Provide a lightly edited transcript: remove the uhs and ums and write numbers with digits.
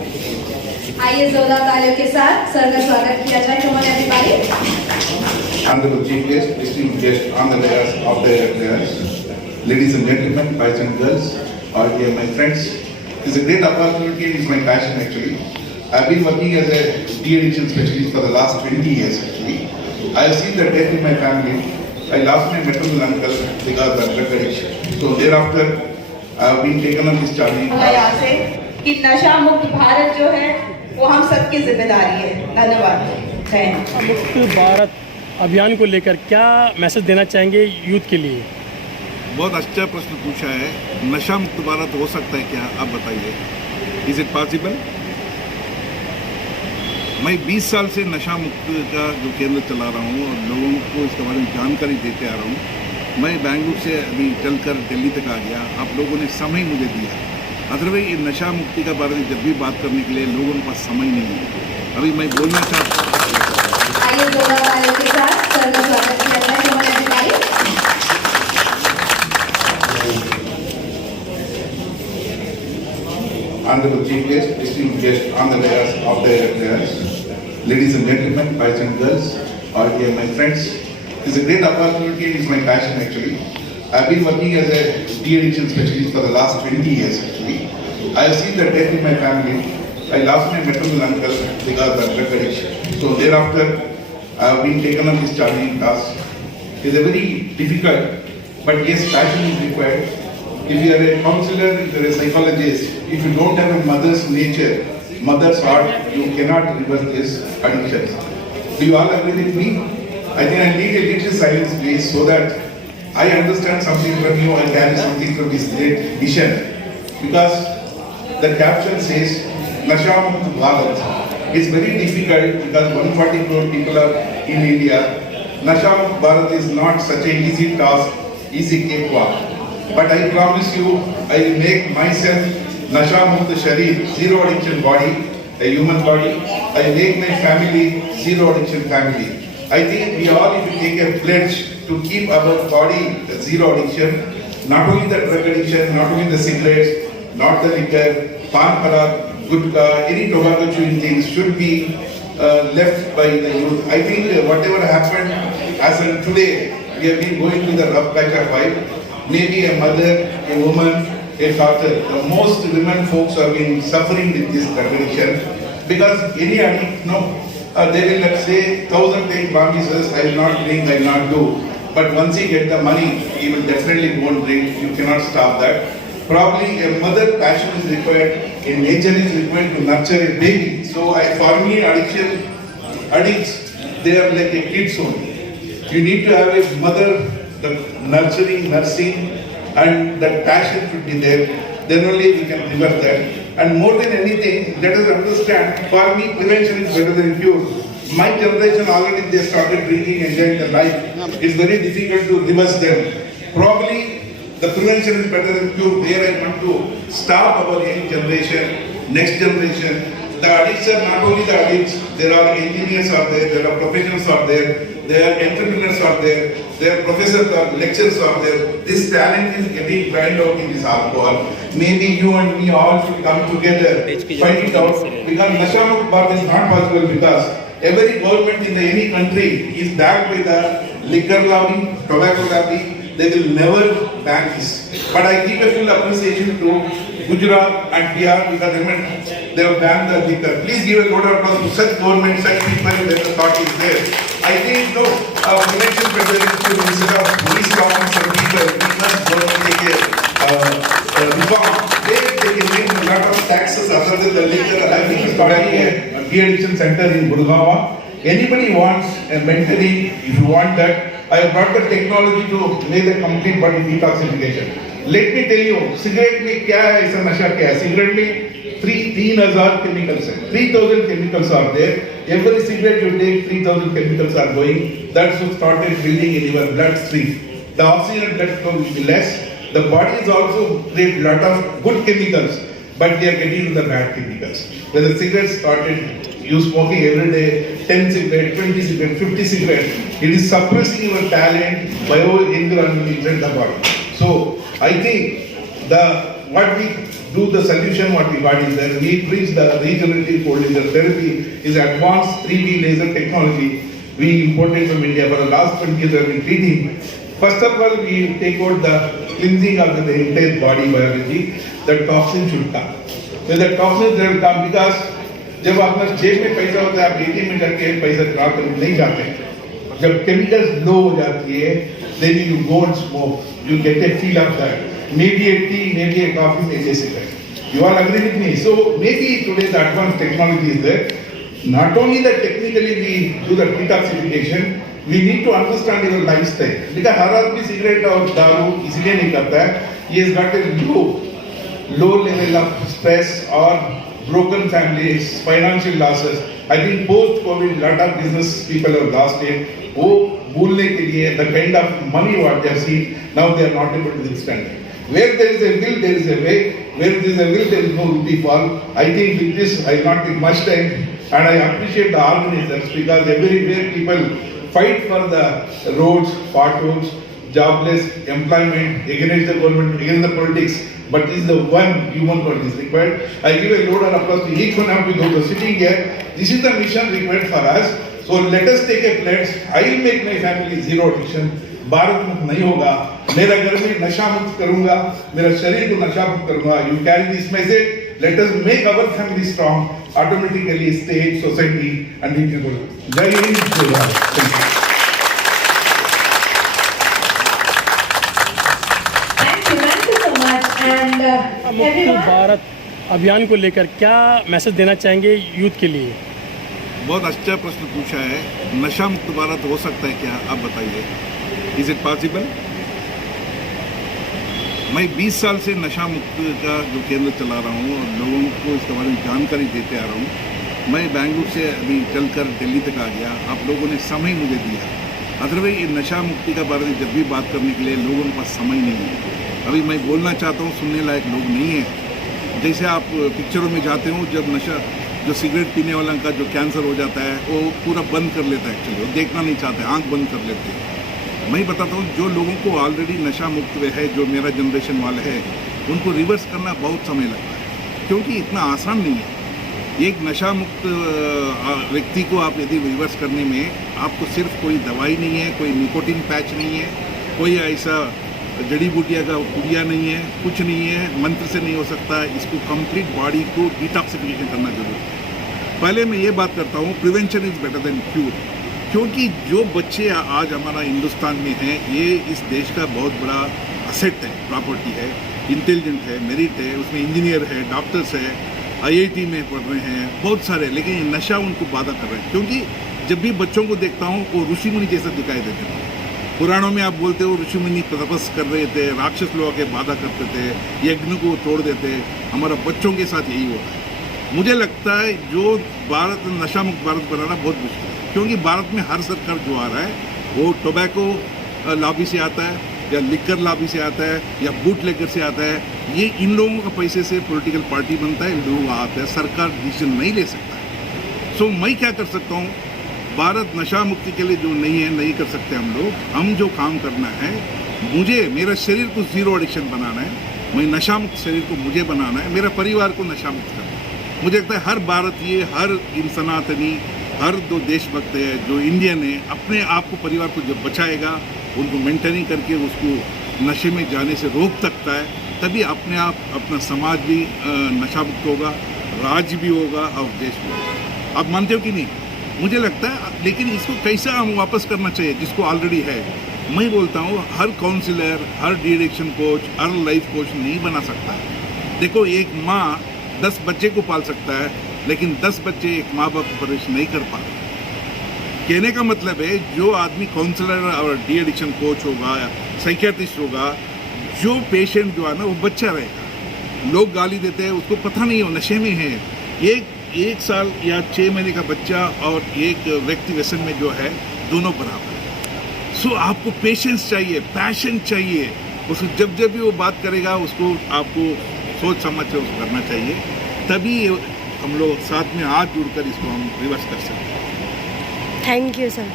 आइए जोरदार तालियों के साथ सर का स्वागत किया जाए। Come on everybody. Honorable Chief Guest, esteemed guests on the dais of the dais, ladies and gentlemen, boys and girls, all dear my friends, it's a great opportunity and it's my passion actually. I've been working as a de-addiction specialist for the last 20 years actually. I have seen the death in my family. I lost my maternal uncle because of drug addiction. So thereafter, I have been taken on this journey. यहाँ से कि नशा मुक्त भारत जो है वो हम सबकी जिम्मेदारी है। धन्यवाद। मुक्त भारत अभियान को लेकर क्या मैसेज देना चाहेंगे यूथ के लिए? बहुत अच्छा प्रश्न पूछा है। नशा मुक्त भारत हो सकता है क्या, आप बताइए, इज इट पॉसिबल? मैं 20 साल से नशा मुक्त का जो केंद्र चला रहा हूँ और लोगों को इसके बारे में जानकारी देते आ रहा हूँ। मैं बेंगलुरु से अभी चलकर दिल्ली तक आ गया। आप लोगों ने समय मुझे दिया, अदरवाइज ये नशा मुक्ति का बारे में जब भी बात करने के लिए लोगों के पास समय नहीं है। अभी मैं बोलना चाहता हूँ। आइए जोरदार तालियों के साथ सर का स्वागत किया जाए। Come on everybody. Honorable Chief Guest, esteemed guests on the dais of the dais, ladies and gentlemen, boys and girls, all dear my friends, it's a great opportunity and it's my passion actually. I've been working as a de-addiction specialist for the last 20 years actually. I have seen the death in my family. I lost my maternal uncle because of drug addiction. So thereafter, I have been taken on this challenging task. It's a very difficult, but yes, passion is required. If you are a counselor, if you are a psychologist, if you don't have a mother's nature, mother's heart, you cannot reverse this addiction. Do you all agree with me? I think I need a little silence please so that I understand something from you and carry something from this great vision. Because the caption says, Nasha Mukt Bharat. It's very difficult because 140 crore people are in India. Nasha Mukt Bharat is not such an easy task, easy cakewalk. But I promise you, I will make myself Nasha Mukt Sharir, zero addiction body, a human body. I will make my family zero addiction family. I think we all, if we take a pledge to keep our body zero addiction, not only the drug addiction, not only the cigarettes, not the liquor, pan parak, gutka, any tobacco chewing things should be left by the youth. I think whatever happened as of today, we have been going through the rough patch of life. Maybe a mother, a woman, a daughter. The most women folks have been suffering with this drug addiction because any addict, they will say 1,000 promises, I will not drink, I will not do. But once he get the money, he will definitely go and drink. You cannot stop that. Probably a mother passion is required, a nature is required to nurture a baby. So for me, addicts, they are like a kid's only. You need to have a mother, the nursing, and that passion should be there. Then only we can reverse that. And more than anything, let us understand, for me, prevention is better than cure. My generation already, they started drinking, enjoying their life. It's very difficult to reverse them. Probably, the prevention is better than cure. There I want to stop our young generation, next generation. The addicts are not only the addicts, there are engineers are there are professionals are there are entrepreneurs are there are professors or lecturers are there. This talent is getting dried out in this alcohol. Maybe you and me all should come together, fight it out. Because Nasha Mukt Bharat is not possible because every government in any country is backed by the liquor lobby, tobacco lobby. They will never ban this. But I give a full appreciation to Gujarat and Bihar because they have banned the liquor. Please give a lot of applause to such government, such people when the thought is there. I think prevention better instead of police locking some people, because government take a reform. They can make a lot of taxes other than the liquor. I think it's starting a de-addiction center in Gurgaon. Anybody wants a mentoring, if you want that, I have brought the technology to make the complete body detoxification. Let me tell you, cigarette में क्या है ऐसा नशा क्या है? Cigarette में 3,000 chemicals है, 3,000 chemicals are there. Every cigarette you take, 3,000 chemicals are going. That's what started building in your bloodstream. The oxygen blood flow will be less. The body is also create lot of good chemicals, but they are getting to the bad chemicals. When the cigarettes started, you smoking every day, 10 cigarettes, 20 cigarettes, 50 cigarettes, it is suppressing your talent, bio environment inside the body. So I think what we do the solution what we got is that we preach the regenerative cold laser therapy is advanced 3D laser technology we imported from India for the last 20 years. We have been treating. First of all, we take out the cleansing of the entire body biology. The toxin should come. So the toxins will come because जब आपका जेब में पैसा होता है आप ATM में जाके पैसा ड्रा करने नहीं जाते। जब केमिकल्स लो हो जाती है, then you go and smoke. You get a feel of that. Maybe a tea, maybe a coffee, maybe a cigarette. You all agree with me? So maybe today the advanced technology is there. Not only that technically we do the detoxification, we need to understand your lifestyle. Because हर आदमी cigarette और दारू इसलिए नहीं करता है, he has got a low level of stress or broken families, financial losses. I think post-COVID, lot of business people have lost it. वो भूलने के लिए the kind of money what they have seen, now they are not able to withstand it. Where there is a will, there is a way. Where there is a will, there is no rupee fall. I think with this, I will not take much time, and I appreciate the organizers because everywhere people fight for the roads, potholes, jobless, employment, against the government, against the politics. But this is the one human what is required. I give a load of applause to each one of you those sitting here. This is the mission required for us. So let us take a pledge. I will make my family zero addiction. Bharat मुक्त नहीं होगा. मेरा घर में नशा मुक्त करूंगा. मेरा शरीर को नशा मुक्त करूंगा. You carry this message. Let us make our family strong. Automatically, state, society, and people. Jai Hind, Jai Bharat. Thank you. Thank you so much. And मुक्त everyone. भारत अभियान को लेकर क्या मैसेज देना चाहेंगे यूथ के लिए? बहुत अच्छा प्रश्न पूछा है। नशा मुक्त भारत हो सकता है क्या, आप बताइए। Is it possible? मैं 20 साल से नशा मुक्त का जो केंद्र चला रहा हूँ और लोगों को इसके बारे में जानकारी देते आ रहा हूँ। मैं बेंगलुरु से अभी चलकर दिल्ली तक आ गया। आप लोगों ने समय मुझे दिया। अदरवाइज ये नशा मुक्ति का बारे में जब भी बात करने के लिए लोगों के पास समय नहीं है। अभी मैं बोलना चाहता हूँ, सुनने लायक लोग नहीं है। जैसे आप पिक्चरों में जाते हो, जब नशा जो सिगरेट पीने वाला का जो कैंसर हो जाता है वो पूरा बंद कर लेता है, एक्चुअली वो देखना नहीं चाहते, आंख बंद कर लेते हैं। मैं बताता हूँ, जो लोगों को ऑलरेडी नशा मुक्त है, जो मेरा जनरेशन वाला है, उनको रिवर्स करना बहुत समय लगता है, क्योंकि इतना आसान नहीं है। एक नशा मुक्त व्यक्ति को आप यदि रिवर्स करने में आपको सिर्फ कोई दवाई नहीं है, कोई निकोटिन पैच नहीं है, कोई ऐसा जड़ी बूटियाँ का पुड़िया नहीं है, कुछ नहीं है, मंत्र से नहीं हो सकता। इसको कंप्लीट बॉडी को डिटॉक्सिफिकेशन करना जरूरी है। पहले मैं ये बात करता हूँ, prevention is better than cure, क्योंकि जो बच्चे आज हमारा हिंदुस्तान में हैं, ये इस देश का बहुत बड़ा असेट है, प्रॉपर्टी है, इंटेलिजेंट है, मेरिट है, उसमें इंजीनियर है, डॉक्टर्स है, IIT में पढ़ रहे हैं, बहुत सारे, लेकिन ये नशा उनको बाधा कर रहा है। क्योंकि जब भी बच्चों को देखता हूँ वो ऋषि मुनि जैसा दिखाई देते हैं। पुराणों में आप बोलते हो ऋषि मुनि तपस कर रहे थे, राक्षस लोगों के बाधा करते थे, यज्ञ को तोड़ देते। हमारा बच्चों के साथ यही होता है। मुझे लगता है जो भारत नशा मुक्त भारत बनाना बहुत मुश्किल है, क्योंकि भारत में हर सरकार जो आ रहा है वो टोबैको लॉबी से आता है, या लिकर लॉबी से आता है, या बूट लेकर से आता है। ये इन लोगों का पैसे से पॉलिटिकल पार्टी बनता है, लोग आते हैं, सरकार डिसीजन नहीं ले सकता है। सो मैं क्या कर सकता हूँ, भारत नशा मुक्ति के लिए जो नहीं है, नहीं कर सकते हम लोग। हम जो काम करना है, मुझे मेरा शरीर को जीरो एडिक्शन बनाना है, मैं नशा मुक्त शरीर को मुझे बनाना है, मेरा परिवार को नशा मुक्त करना है। मुझे लगता है हर भारतीय, हर सनातनी, हर जो देशभक्त है, जो इंडियन है, अपने आप को, परिवार को जब बचाएगा, उनको मेंटेनिंग करके उसको नशे में जाने से रोक सकता है, तभी अपने आप अपना समाज भी नशा मुक्त होगा, राज्य भी होगा और देश भी होगा। आप मानते हो कि नहीं? मुझे लगता है, लेकिन इसको कैसा हम वापस करना चाहिए जिसको ऑलरेडी है। मैं बोलता हूँ हर काउंसलर, हर डी एडिक्शन कोच, हर लाइफ कोच नहीं बना सकता है। देखो, एक माँ 10 बच्चे को पाल सकता है, लेकिन 10 बच्चे एक माँ बाप को परवरिश नहीं कर पाते। कहने का मतलब है, जो आदमी काउंसलर और डी एडिक्शन कोच होगा, साइकियाट्रिस्ट होगा, जो पेशेंट जो है ना वो बच्चा रहेगा। लोग गाली देते हैं, उसको पता नहीं हो नशे में है। एक साल या 6 महीने का बच्चा और एक व्यक्ति व्यसन में जो है, दोनों बराबर है। सो आपको पेशेंस चाहिए, पैशन चाहिए। उसको जब जब भी वो बात करेगा, उसको आपको सोच समझ के उसको करना चाहिए, तभी हम लोग साथ में हाथ जुड़कर इसको हम रिवर्स कर सकते हैं। Thank you, sir.